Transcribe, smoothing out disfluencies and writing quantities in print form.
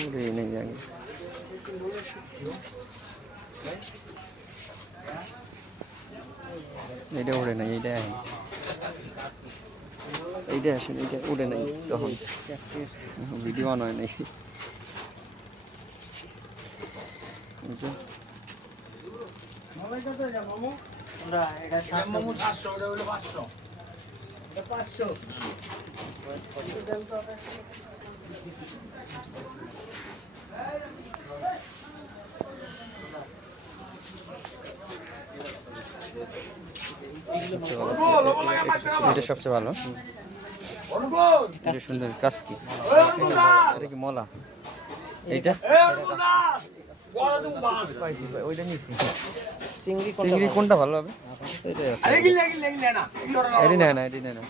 उड़े नहीं जाएंगे এটা উড়ে নাই এইটা আসেন এইটা উড়ে নাই তখন ভিডিও অন হয় নাই এটা সবচেয়ে ভালো এটা সুন্দর কাজ কি এটা কি মলা এইটা ওইটা নিয়েছি চিংড়ি কোনটা ভালো হবে এটি নেয় না